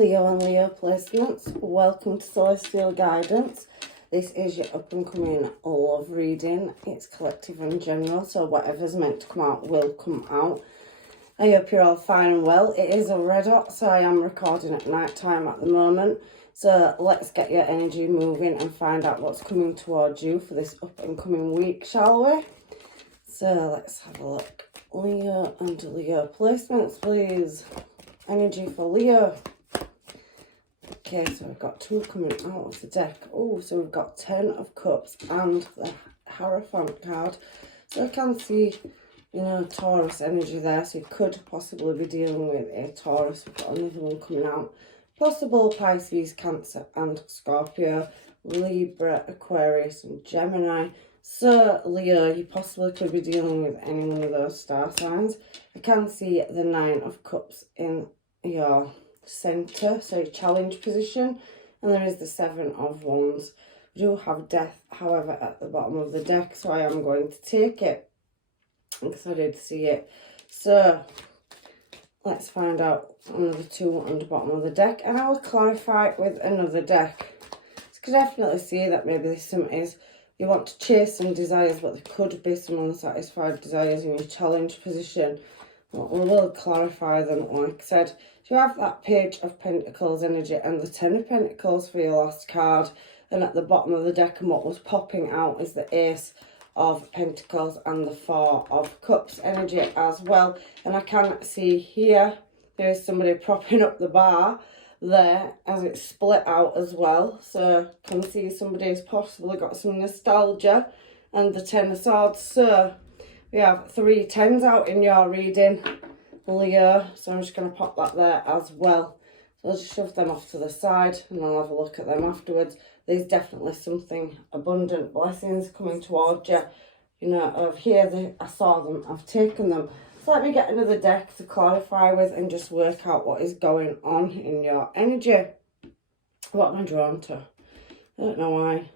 Leo and Leo placements. Welcome to Celestial Guidance. This is your up and coming love reading. It's collective and general, so whatever's meant to come out will come out. I hope you're all fine and well. It is a red hot, so I am recording at night time at the moment. So let's get your energy moving and find out what's coming towards you for this up and coming week, shall we? So let's have a look. Leo and Leo placements, please. Energy for Leo. Okay, so we've got two coming out of the deck. Oh, so we've got 10 of Cups and the Hierophant card. So I can see, Taurus energy there. So you could possibly be dealing with a Taurus. We've got another one coming out. Possible Pisces, Cancer and Scorpio. Libra, Aquarius and Gemini. So, Leo, you possibly could be dealing with any one of those star signs. I can see the 9 of Cups in your centre, so your challenge position, and there is the 7 of Wands. We do have Death, however, at the bottom of the deck, so I am going to take it because I did see it. So let's find out another 2 on the bottom of the deck, and I will clarify it with another deck. So I can definitely see that maybe this is you want to chase some desires, but there could be some unsatisfied desires in your challenge position. But we will clarify them, like I said. So you have that Page of Pentacles energy and the 10 of Pentacles for your last card. And at the bottom of the deck, and what was popping out is the Ace of Pentacles and the 4 of Cups energy as well. And I can see here, there is somebody propping up the bar there as it's split out as well. So I can see somebody's possibly got some nostalgia, and the 10 of Swords. So we have 3 10s out in your reading, Leo. So I'm just going to pop that there as well. So I'll just shove them off to the side and I'll have a look at them afterwards. There's definitely something, abundant blessings coming towards you. Over here, I saw them, I've taken them. So let me get another deck to clarify with and just work out what is going on in your energy. What am I drawn to? I don't know why.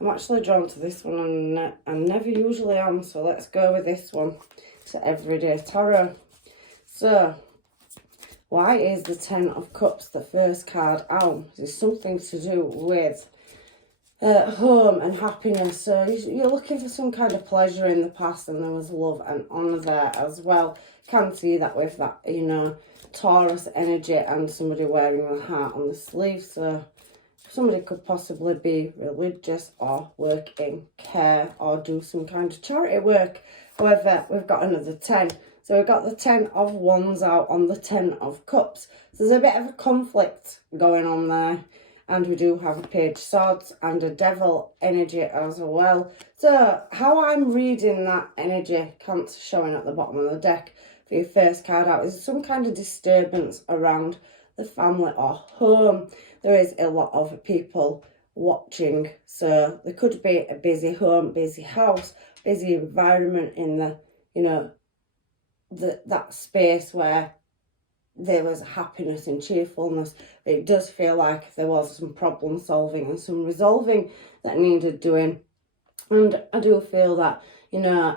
I'm actually drawn to this one, and I never usually am, so let's go with this one. It's Everyday Tarot. So, why is the 10 of Cups the first card out? There's something to do with home and happiness. So you're looking for some kind of pleasure in the past, and there was love and honour there as well. Can see that with that, Taurus energy and somebody wearing the heart on the sleeve. So somebody could possibly be religious or work in care or do some kind of charity work. However, we've got another 10. So we've got the 10 of Wands out on the 10 of Cups. So there's a bit of a conflict going on there. And we do have a Page of Swords and a Devil energy as well. So how I'm reading that energy, Cancer, showing at the bottom of the deck for your first card out, is some kind of disturbance around the family or home. There is a lot of people watching. So there could be a busy home, busy house, busy environment in the, that space where there was happiness and cheerfulness. It does feel like there was some problem solving and some resolving that needed doing. And I do feel that,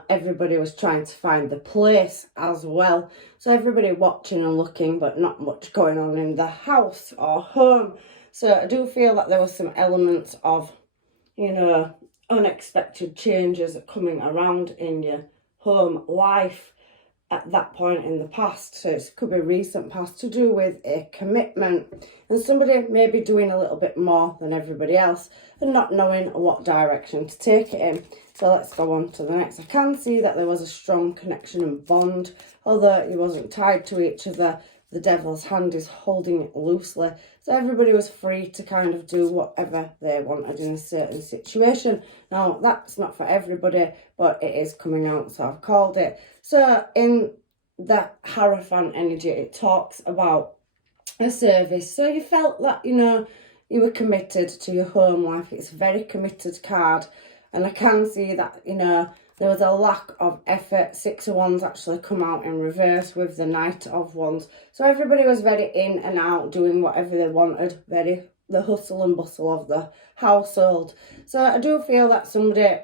everybody was trying to find the place as well. So everybody watching and looking, but not much going on in the house or home. So I do feel that there was some elements of, unexpected changes coming around in your home life at that point in the past. So it could be recent past, to do with a commitment, and somebody may be doing a little bit more than everybody else and not knowing what direction to take it in. So let's go on to the next. I can see that there was a strong connection and bond, although it wasn't tied to each other. The Devil's hand is holding it loosely. So everybody was free to kind of do whatever they wanted in a certain situation. Now, that's not for everybody, but it is coming out, so I've called it. So in that Hierophant energy, it talks about a service. So you felt that, you were committed to your home life. It's a very committed card. And I can see that, there was a lack of effort. 6 of Wands actually come out in reverse with the Knight of Wands. So everybody was very in and out, doing whatever they wanted, very the hustle and bustle of the household. So I do feel that somebody,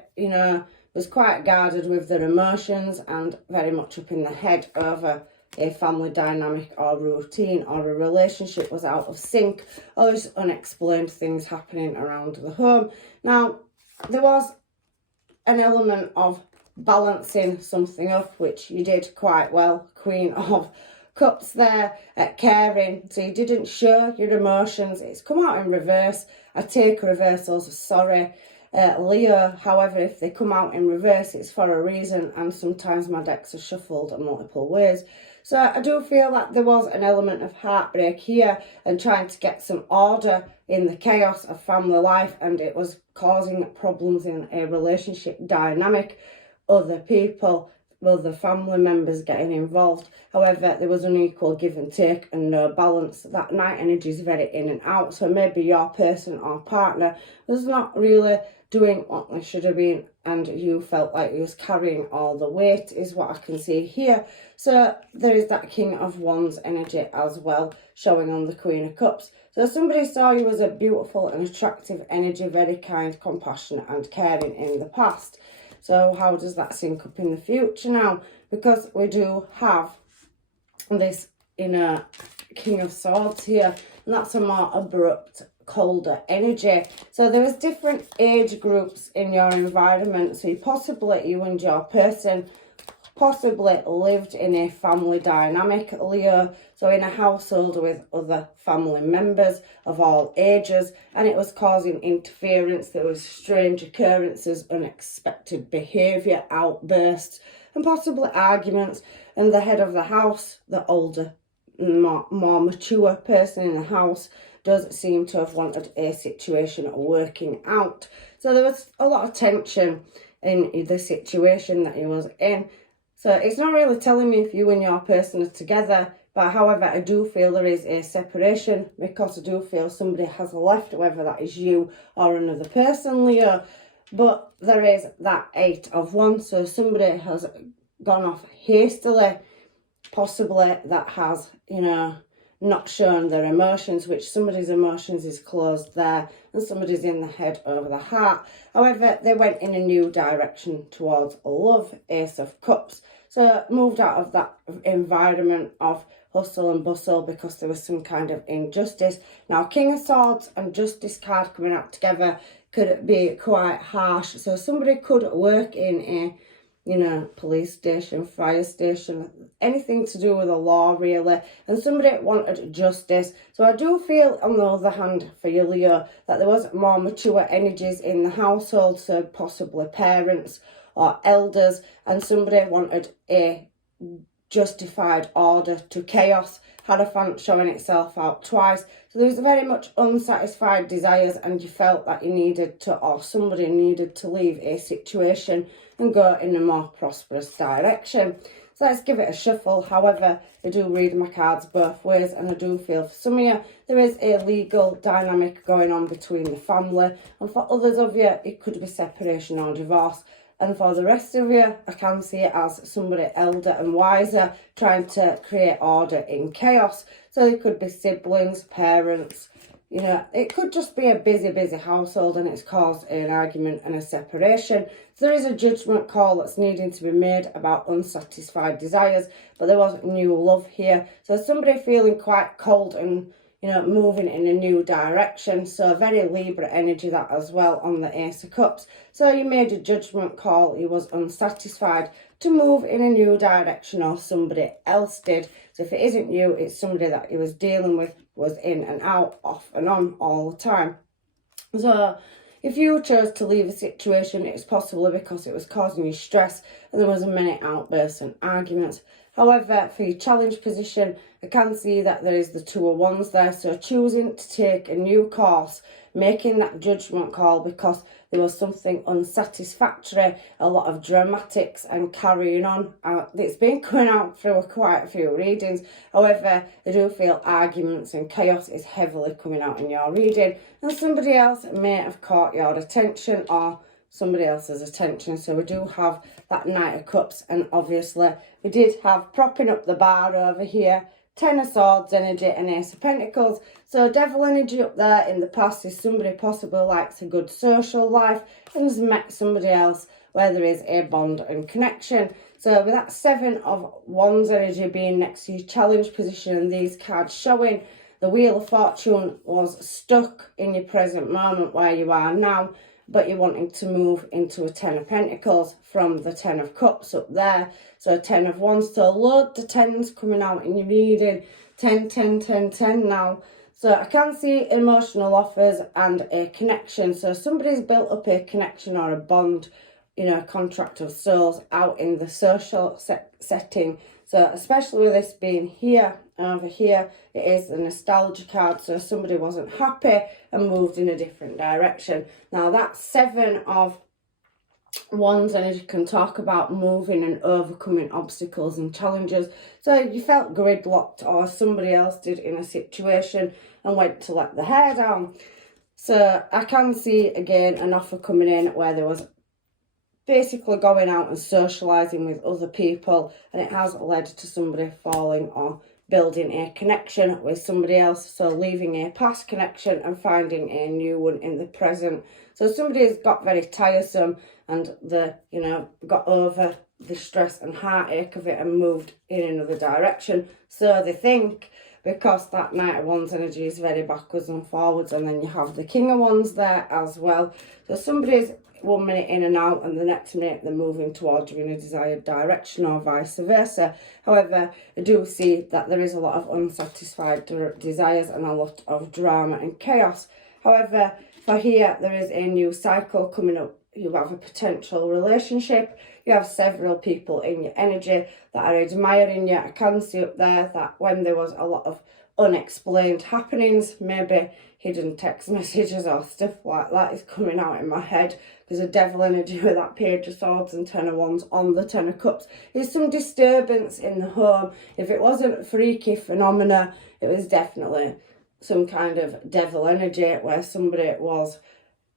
was quite guarded with their emotions and very much up in the head over a family dynamic or routine, or a relationship was out of sync, or there's unexplained things happening around the home. Now, there was an element of balancing something up, which you did quite well, Queen of Cups there, at caring. So you didn't show your emotions. It's come out in reverse. I take reversals, sorry. Leo, however, if they come out in reverse, it's for a reason, and sometimes my decks are shuffled in multiple ways. So I do feel that there was an element of heartbreak here and trying to get some order in the chaos of family life, and it was causing problems in a relationship dynamic. Other people, other family members getting involved. However, there was unequal give and take and no balance. That night energy is very in and out. So maybe your person or partner was not really doing what they should have been, and you felt like he was carrying all the weight, is what I can see here. So there is that King of Wands energy as well, showing on the Queen of Cups. So somebody saw you as a beautiful and attractive energy, very kind, compassionate and caring in the past. So how does that sync up in the future now? Because we do have this inner King of Swords here, and that's a more abrupt, colder energy. So there is different age groups in your environment. So you and your person possibly lived in a family dynamic, Leo, so in a household with other family members of all ages, and it was causing interference. There was strange occurrences, unexpected behaviour, outbursts, and possibly arguments. And the head of the house, the older, more mature person in the house, does seem to have wanted a situation working out. So there was a lot of tension in the situation that he was in. So it's not really telling me if you and your person are together, but however, I do feel there is a separation, because I do feel somebody has left, whether that is you or another person, Leo. But there is that 8 of Wands, so somebody has gone off hastily, possibly that has, not shown their emotions, which somebody's emotions is closed there, and somebody's in the head over the heart. However, they went in a new direction towards love, Ace of Cups. So moved out of that environment of hustle and bustle because there was some kind of injustice. Now, King of Swords and Justice card coming out together could be quite harsh. So somebody could work in a police station, fire station, anything to do with the law, really. And somebody wanted justice. So I do feel, on the other hand, for you, Leo, that there was more mature energies in the household, so possibly parents or elders, and somebody wanted a justified order to chaos. Hierophant showing itself out twice. So there was very much unsatisfied desires, and you felt that you needed to, or somebody needed to, leave a situation and go in a more prosperous direction. So let's give it a shuffle. However, I do read my cards both ways, and I do feel for some of you there is a legal dynamic going on between the family, and for others of you it could be separation or divorce. And for the rest of you, I can see it as somebody elder and wiser trying to create order in chaos. So it could be siblings, parents, it could just be a busy household, and it's caused an argument and a separation. So there is a judgment call that's needing to be made about unsatisfied desires, but there was new love here. So somebody feeling quite cold and moving in a new direction. So very Libra energy that as well on the Ace of Cups. So you made a judgment call. He was unsatisfied to move in a new direction, or somebody else did. So if it isn't you, it's somebody that he was dealing with, was in and out, off and on all the time. So if you chose to leave a situation, it's possibly because it was causing you stress and there was many outbursts and arguments. However, for your challenge position, I can see that there is the 2 of Wands there. So choosing to take a new course, making that judgment call because there was something unsatisfactory, a lot of dramatics and carrying on. It's been coming out through quite a few readings. However, I do feel arguments and chaos is heavily coming out in your reading, and somebody else may have caught your attention or somebody else's attention. So we do have that Knight of Cups, and obviously we did have propping up the bar over here, 10 of Swords energy and Ace of Pentacles. So devil energy up there in the past is somebody possibly likes a good social life and has met somebody else where there is a bond and connection. So with that 7 of Wands energy being next to your challenge position, and these cards showing the Wheel of Fortune was stuck in your present moment where you are now, but you're wanting to move into a 10 of Pentacles from the 10 of Cups up there. So 10 of Wands, so loads of 10s coming out in your reading. 10, 10, 10, 10 now. So I can see emotional offers and a connection. So somebody's built up a connection or a bond, you know, a contract of souls out in the social setting. So especially with this being here and over here, it is the nostalgia card. So somebody wasn't happy and moved in a different direction. Now that 7 of Wands energy can talk about moving and overcoming obstacles and challenges. So you felt gridlocked, or somebody else did in a situation and went to let the hair down. So I can see again an offer coming in where there was basically going out and socialising with other people, and it has led to somebody falling or building a connection with somebody else. So leaving a past connection and finding a new one in the present. So somebody's got very tiresome and got over the stress and heartache of it and moved in another direction. So they think, because that Knight of Wands energy is very backwards and forwards, and then you have the King of Wands there as well. So somebody's 1 minute in and out, and the next minute they're moving towards you in a desired direction, or vice versa. However, I do see that there is a lot of unsatisfied desires and a lot of drama and chaos. However, for here, there is a new cycle coming up. You have a potential relationship. You have several people in your energy that are admiring you. I can see up there that when there was a lot of unexplained happenings, maybe hidden text messages or stuff like that is coming out in my head. There's a devil energy with that Page of Swords and 10 of Wands on the 10 of Cups. There's some disturbance in the home. If it wasn't freaky phenomena, it was definitely some kind of devil energy where somebody was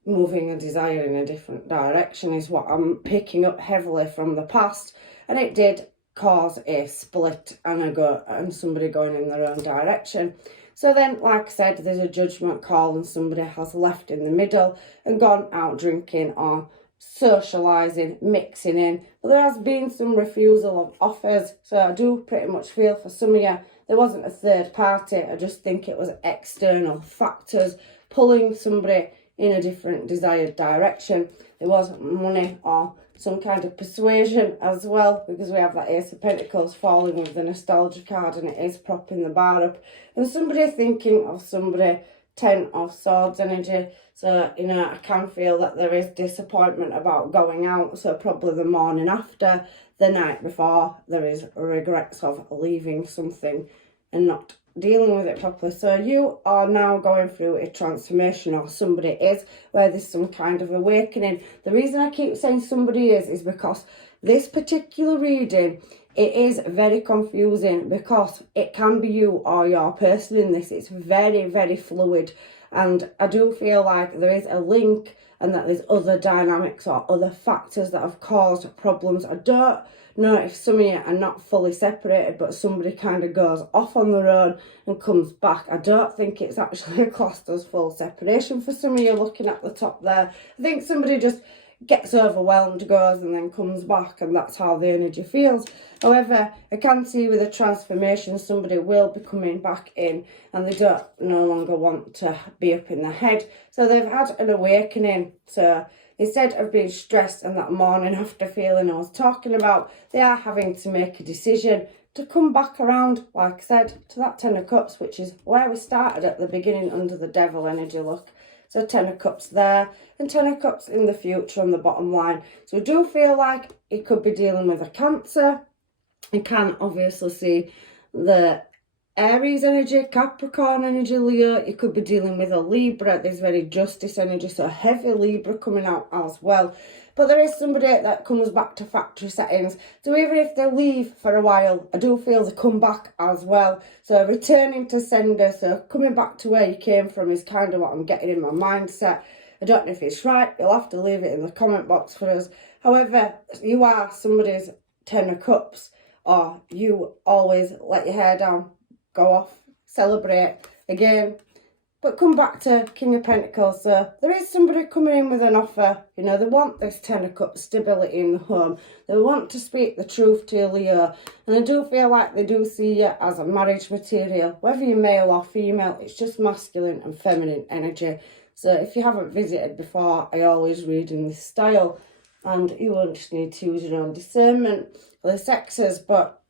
moving a desire in a different direction, is what I'm picking up heavily from the past. And it did cause a split and somebody going in their own direction. So then, like I said, there's a judgment call and somebody has left in the middle and gone out drinking or socialising, mixing in. But there has been some refusal of offers. So I do pretty much feel for some of you, there wasn't a third party. I just think it was external factors pulling somebody in a different desired direction. There wasn't money or some kind of persuasion as well, because we have that Ace of Pentacles falling with the nostalgia card, and it is propping the bar up. And somebody thinking of somebody, 10 of Swords energy. So, I can feel that there is disappointment about going out. So probably the morning after, the night before, there is regrets of leaving something and not dealing with it properly. So you are now going through a transformation, or somebody is, where there's some kind of awakening. The reason I keep saying somebody is because this particular reading, it is very confusing, because it can be you or your person in this. It's very, very fluid, and I do feel like there is a link and that there's other dynamics or other factors that have caused problems. I don't know if some of you are not fully separated, but somebody kind of goes off on their own and comes back. I don't think it's actually classed as full separation for some of you looking at the top there. I think somebody just gets overwhelmed, goes, and then comes back, and that's how the energy feels. However, I can see with a transformation, somebody will be coming back in, and they don't no longer want to be up in their head. So they've had an awakening. So instead of being stressed and that morning after feeling I was talking about, they are having to make a decision to come back around, like I said, to that 10 of Cups, which is where we started at the beginning under the devil energy look. So 10 of Cups there, and 10 of Cups in the future on the bottom line. So I do feel like it could be dealing with a Cancer. You can obviously see the Aries energy, Capricorn energy, Leo. You could be dealing with a Libra. There's very justice energy, so heavy Libra coming out as well. But there is somebody that comes back to factory settings. So even if they leave for a while, I do feel they come back as well. So returning to sender, so coming back to where you came from is kind of what I'm getting in my mindset. I don't know if it's right. You'll have to leave it in the comment box for us. However, you are somebody's 10 of Cups, or you always let your hair down, go off, celebrate. Again, But come back to King of Pentacles. So there is somebody coming in with an offer. You know, they want this Ten of Cups stability in the home. They want to speak the truth to you, Leo. And I do feel like they do see you as a marriage material. Whether you're male or female, it's just masculine and feminine energy. So if you haven't visited before, I always read in this style. And you won't just need to use your own discernment for the sexes. But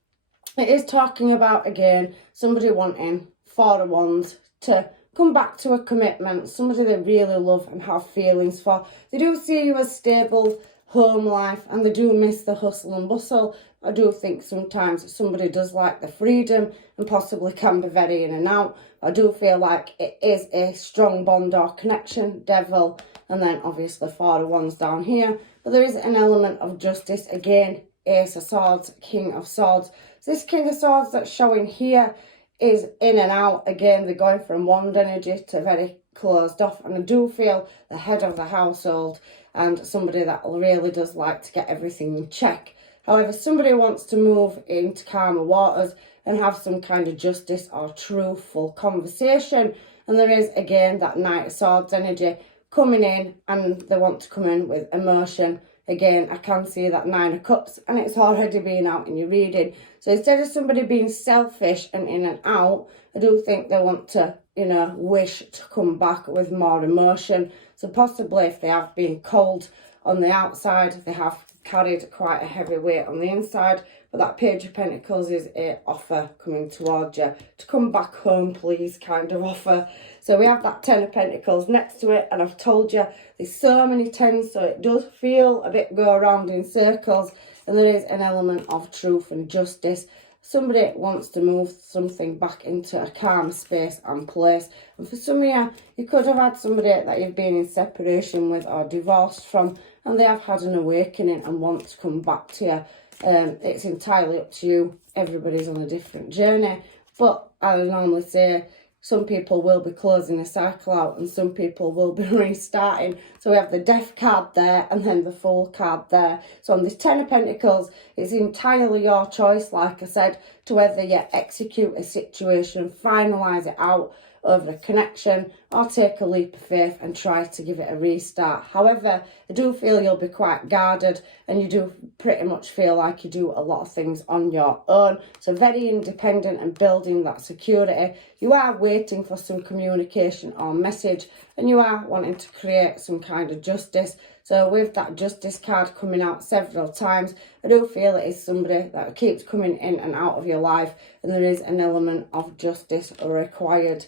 it is talking about, again, somebody wanting Four of Wands to come back to a commitment, somebody they really love and have feelings for. They do see you as stable home life, and they do miss the hustle and bustle. I do think sometimes somebody does like the freedom and possibly can be very in and out. I do feel like it is a strong bond or connection, Devil, and then obviously Four of Wands down here. But there is an element of justice, again, Ace of Swords, King of Swords. So this King of Swords that's showing here is in and out. Again, they're going from wand energy to very closed off. And I do feel the head of the household and somebody that really does like to get everything in check. However, somebody wants to move into calmer waters and have some kind of justice or truthful conversation. And there is, again, that Knight of Swords energy coming in, and they want to come in with emotion. Again, I can see that Nine of Cups, and it's already been out in your reading. So instead of somebody being selfish and in and out, I do think they want to, you know, wish to come back with more emotion. So possibly if they have been cold on the outside, they have carried quite a heavy weight on the inside. But that Page of Pentacles is an offer coming towards you to come back home, please, kind of offer. So we have that Ten of Pentacles next to it, and I've told you there's so many tens, so it does feel a bit go around in circles, and there is an element of truth and justice. Somebody wants to move something back into a calm space and place. And for some of you, you could have had somebody that you've been in separation with or divorced from, and they have had an awakening and want to come back to you. It's entirely up to you. Everybody's on a different journey. But I normally say some people will be closing a cycle out and some people will be restarting. So we have the Death card there and then the Fool card there. So on this Ten of Pentacles, it's entirely your choice, like I said, to whether you execute a situation, finalise it out over a connection, or take a leap of faith and try to give it a restart. However, I do feel you'll be quite guarded, and you do pretty much feel like you do a lot of things on your own. So very independent and building that security. You are waiting for some communication or message, and you are wanting to create some kind of justice. So with that Justice card coming out several times, I do feel it is somebody that keeps coming in and out of your life, and there is an element of justice required,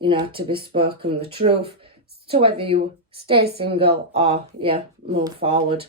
you know, to be spoken the truth. So whether you stay single or move forward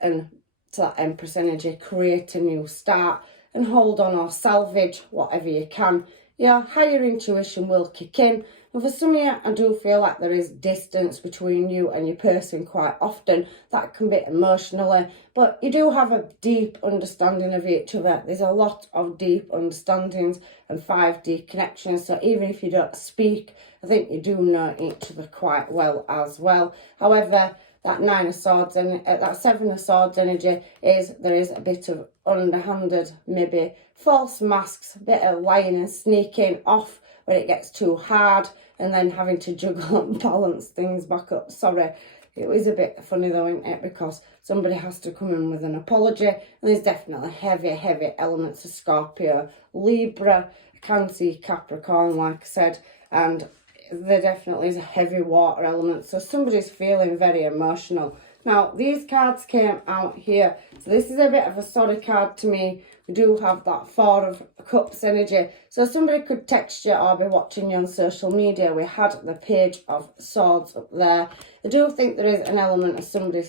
and to that Empress energy, create a new start and hold on or salvage whatever you can, your higher intuition will kick in. And for some of you, I do feel like there is distance between you and your person quite often. That can be emotionally, but you do have a deep understanding of each other. There's a lot of deep understandings and 5D connections. So even if you don't speak, I think you do know each other quite well as well. However, that Nine of Swords and that Seven of Swords energy there is a bit of underhanded, maybe false masks, a bit of lying and sneaking off when it gets too hard, and then having to juggle and balance things back up. Sorry, it was a bit funny though, isn't it? Because somebody has to come in with an apology, and there's definitely heavy elements of Scorpio, Libra. I can see Capricorn, like I said, and there definitely is a heavy water element. So somebody's feeling very emotional. Now, these cards came out here. So this is a bit of a sorry card to me. We do have that Four of Cups energy. So somebody could text you or be watching you on social media. We had the Page of Swords up there. I do think there is an element of somebody,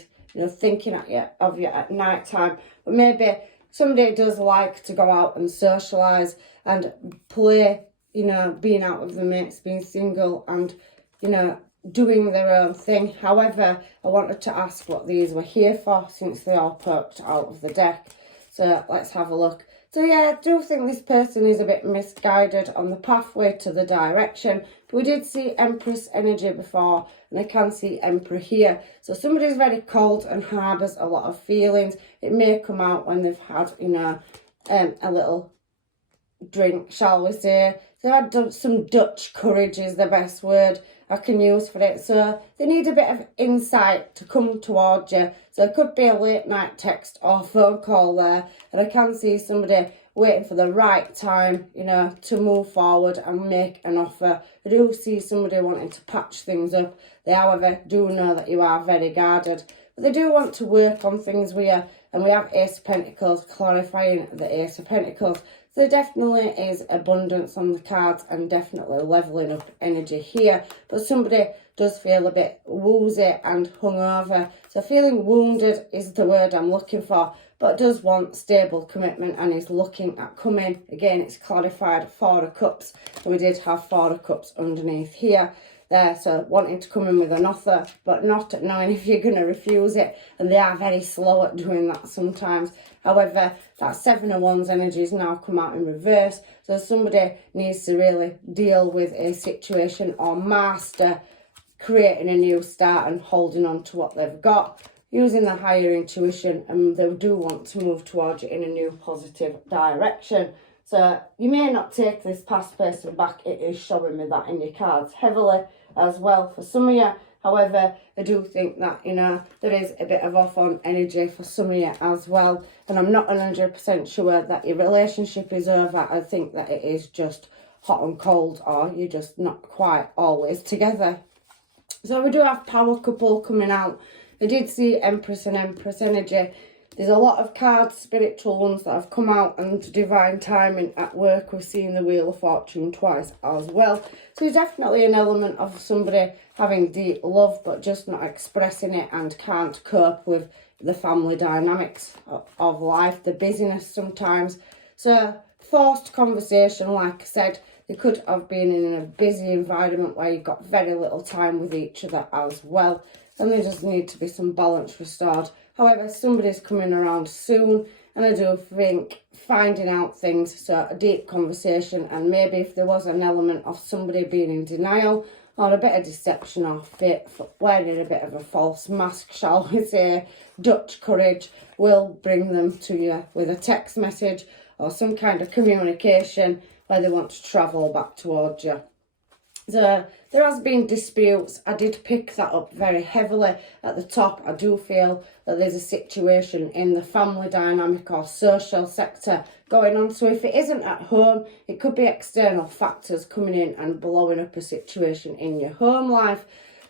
thinking of you at night time. But maybe somebody does like to go out and socialise and play, being out with the mates, being single and, doing their own thing. However, I wanted to ask what these were here for since they all poked out of the deck. So let's have a look. So yeah, I do think this person is a bit misguided on the pathway to the direction. But we did see Empress energy before, and I can see Emperor here. So somebody's very cold and harbours a lot of feelings. It may come out when they've had, a little drink, shall we say. So some Dutch courage is the best word I can use for it. So they need a bit of insight to come towards you. So it could be a late night text or phone call there. And I can see somebody waiting for the right time, you know, to move forward and make an offer. I do see somebody wanting to patch things up. They, however, do know that you are very guarded. But they do want to work on things with you. And we have Ace of Pentacles clarifying the Ace of Pentacles. So there definitely is abundance on the cards and definitely levelling up energy here. But somebody does feel a bit woozy and hungover. So feeling wounded is the word I'm looking for, but does want stable commitment and is looking at coming. Again, it's clarified Four of Cups. We did have Four of Cups underneath here. There, so wanting to come in with an offer, but not knowing if you're going to refuse it, and they are very slow at doing that sometimes. However, that Seven of Wands energy has now come out in reverse, so somebody needs to really deal with a situation or master creating a new start and holding on to what they've got, using the higher intuition, and they do want to move towards it in a new positive direction. So you may not take this past person back. It is showing me that in your cards heavily as well for some of you. However, I do think that, you know, there is a bit of off on energy for some of you as well. And I'm not 100% sure that your relationship is over. I think that it is just hot and cold, or you're just not quite always together. So we do have Power Couple coming out. I did see Empress and Empress energy. There's a lot of cards, spiritual ones, that have come out, and divine timing at work. We've seen the Wheel of Fortune twice as well. So there's definitely an element of somebody having deep love, but just not expressing it and can't cope with the family dynamics of life, the busyness sometimes. So forced conversation, like I said, they could have been in a busy environment where you've got very little time with each other as well. And there just need to be some balance restored. However, somebody's coming around soon, and I do think finding out things, so a deep conversation, and maybe if there was an element of somebody being in denial or a bit of deception or fake, wearing a bit of a false mask, shall we say, Dutch courage will bring them to you with a text message or some kind of communication where they want to travel back towards you. So there has been disputes. I did pick that up very heavily at the top. I do feel that there's a situation in the family dynamic or social sector going on. So if it isn't at home, it could be external factors coming in and blowing up a situation in your home life.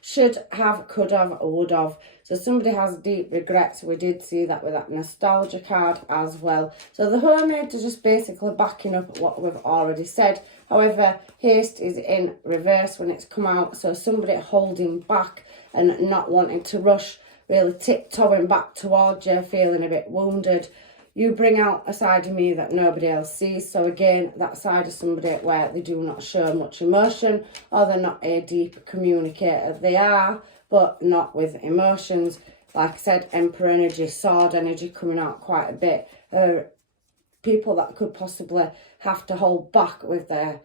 Should have, could have, or would have. So somebody has deep regrets. We did see that with that nostalgia card as well. So the Hermit is just basically backing up what we've already said. However, haste is in reverse when it's come out. So somebody holding back and not wanting to rush, really tiptoeing back towards you, feeling a bit wounded. You bring out a side of me that nobody else sees. So again, that side of somebody where they do not show much emotion, or they're not a deep communicator. They are, but not with emotions. Like I said, Emperor energy, Sword energy coming out quite a bit. People that could possibly have to hold back with their,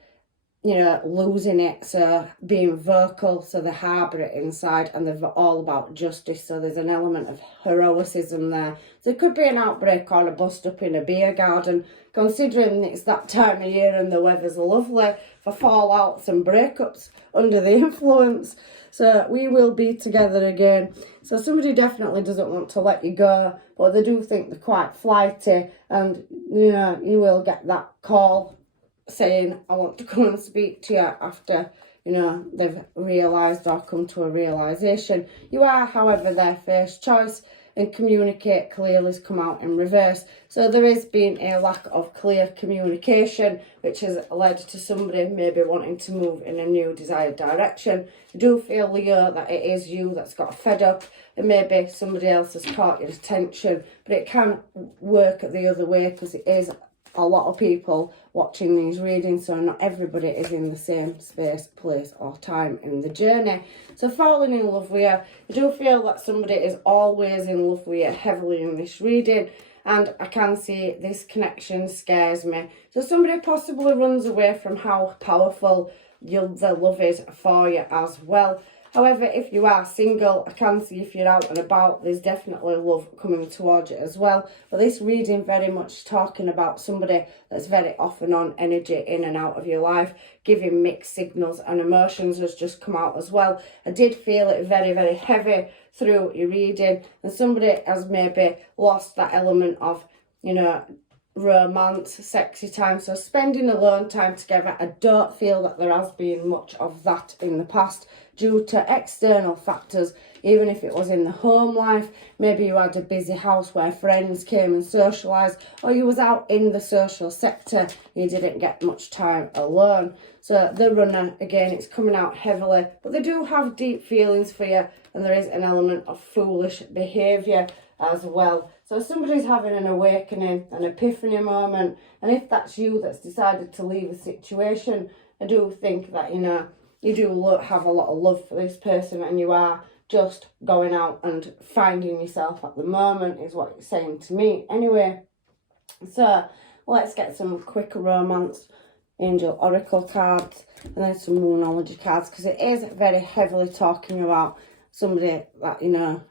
you know, losing it, so being vocal, so they harbour it inside, and they're all about justice, so there's an element of heroicism there. There could be an outbreak or a bust up in a beer garden, considering it's that time of year and the weather's lovely for fallouts and breakups under the influence. So we will be together again. So somebody definitely doesn't want to let you go, but they do think they're quite flighty, and you know, you will get that call saying, I want to come and speak to you after, you know, they've realised or come to a realisation. You are, however, their first choice, and communicate clearly has come out in reverse. So there has been a lack of clear communication, which has led to somebody maybe wanting to move in a new desired direction. I do feel, Leo, that it is you that's got fed up, and maybe somebody else has caught your attention, but it can work the other way, because it is a lot of people watching these readings, so not everybody is in the same space, place or time in the journey. So falling in love with you, I do feel that somebody is always in love with you heavily in this reading, and I can see this connection scares me. So somebody possibly runs away from how powerful the love is for you as well. However, if you are single, I can see if you're out and about, there's definitely love coming towards you as well. But this reading very much talking about somebody that's very off and on energy in and out of your life, giving mixed signals, and emotions has just come out as well. I did feel it very, very heavy through your reading, and somebody has maybe lost that element of, you know, romance, sexy time, so spending alone time together. I don't feel that there has been much of that in the past due to external factors, even if it was in the home life. Maybe you had a busy house where friends came and socialised, or you was out in the social sector, you didn't get much time alone. So the runner, again, it's coming out heavily, but they do have deep feelings for you, and there is an element of foolish behaviour as well. So somebody's having an awakening, an epiphany moment, and if that's you that's decided to leave a situation, I do think that, you know, you do have a lot of love for this person, and you are just going out and finding yourself at the moment, is what it's saying to me anyway. So let's get some quick romance angel oracle cards and then some moonology cards, because it is very heavily talking about somebody that, you know,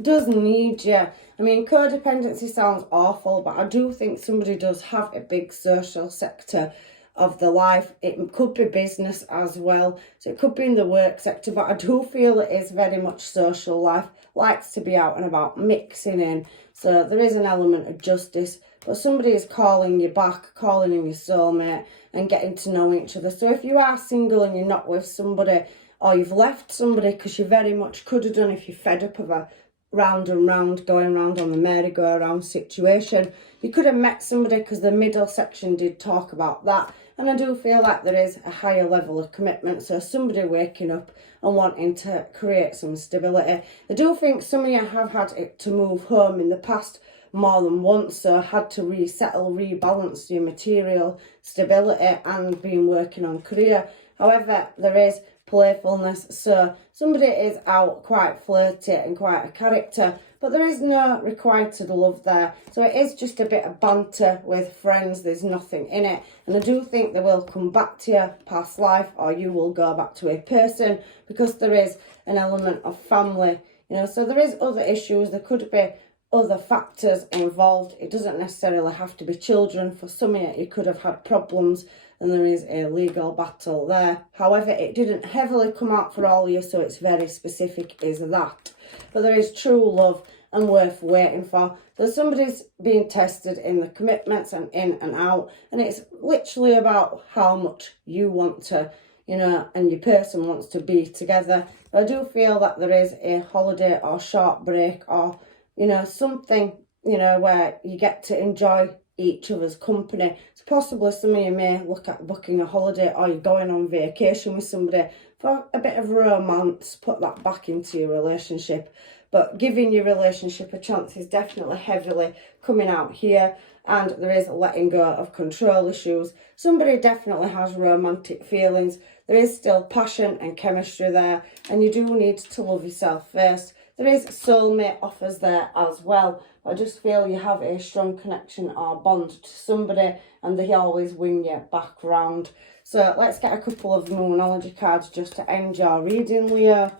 does need you. I mean, codependency sounds awful, but I do think somebody does have a big social sector of the life. It could be business as well, so it could be in the work sector, but I do feel it is very much social life, likes to be out and about, mixing in. So there is an element of justice, but somebody is calling you back, calling in your soulmate and getting to know each other. So if you are single and you're not with somebody, or you've left somebody, because you very much could have done if you're fed up of a round and round, going round on the merry-go-round situation, you could have met somebody, because the middle section did talk about that. And I do feel like there is a higher level of commitment, so somebody waking up and wanting to create some stability. I do think some of you have had it to move home in the past more than once, so had to resettle, rebalance your material stability and been working on career. However, there is playfulness, so somebody is out quite flirty and quite a character, but there is no requited love there, so it is just a bit of banter with friends. There's nothing in it, and I do think they will come back to your past life, or you will go back to a person, because there is an element of family, you know. So there is other issues, there could be other factors involved. It doesn't necessarily have to be children. For some of you, you could have had problems and there is a legal battle there. However, it didn't heavily come out for all of you, so it's very specific is that. But there is true love and worth waiting for. So somebody's being tested in the commitments and in and out, and it's literally about how much you want to, you know, and your person wants to be together. But I do feel that there is a holiday or short break, or, you know, something, you know, where you get to enjoy each other's company. So possibly some of you may look at booking a holiday, or you're going on vacation with somebody for a bit of romance, put that back into your relationship. But giving your relationship a chance is definitely heavily coming out here, and there is letting go of control issues. Somebody definitely has romantic feelings. There is still passion and chemistry there, and you do need to love yourself first. There is soulmate offers there as well. I just feel you have a strong connection or bond to somebody, and they always win you back round. So let's get a couple of moonology cards just to end your reading, Leo.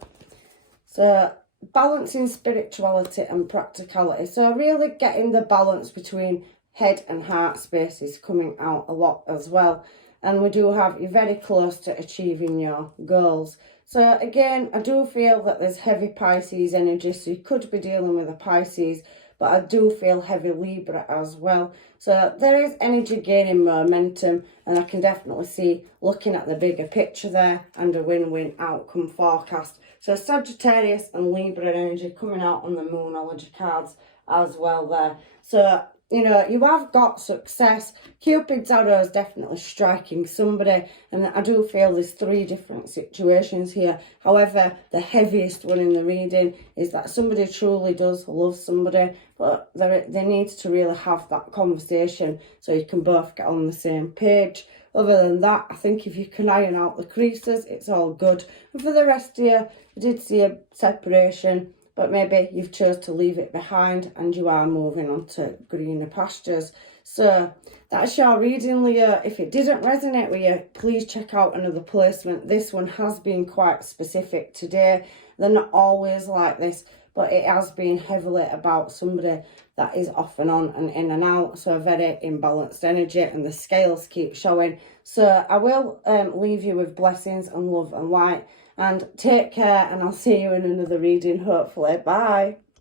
So balancing spirituality and practicality. So really getting the balance between head and heart space is coming out a lot as well. And we do have you very close to achieving your goals. So again, I do feel that there's heavy Pisces energy, so you could be dealing with a Pisces, but I do feel heavy Libra as well. So there is energy gaining momentum, and I can definitely see looking at the bigger picture there and a win-win outcome forecast. So Sagittarius and Libra energy coming out on the moonology cards as well there. So, you know, you have got success. Cupid's arrow is definitely striking somebody, and I do feel there's 3 different situations here. However, the heaviest one in the reading is that somebody truly does love somebody, but they need to really have that conversation so you can both get on the same page. Other than that, I think if you can iron out the creases, it's all good. And for the rest of you, I did see a separation, but maybe you've chose to leave it behind and you are moving on to greener pastures. So that's your reading, Leo. If it didn't resonate with you, please check out another placement. This one has been quite specific today. They're not always like this, but it has been heavily about somebody that is off and on and in and out. So a very imbalanced energy, and the scales keep showing. So I will leave you with blessings and love and light. And take care, and I'll see you in another reading, hopefully. Bye.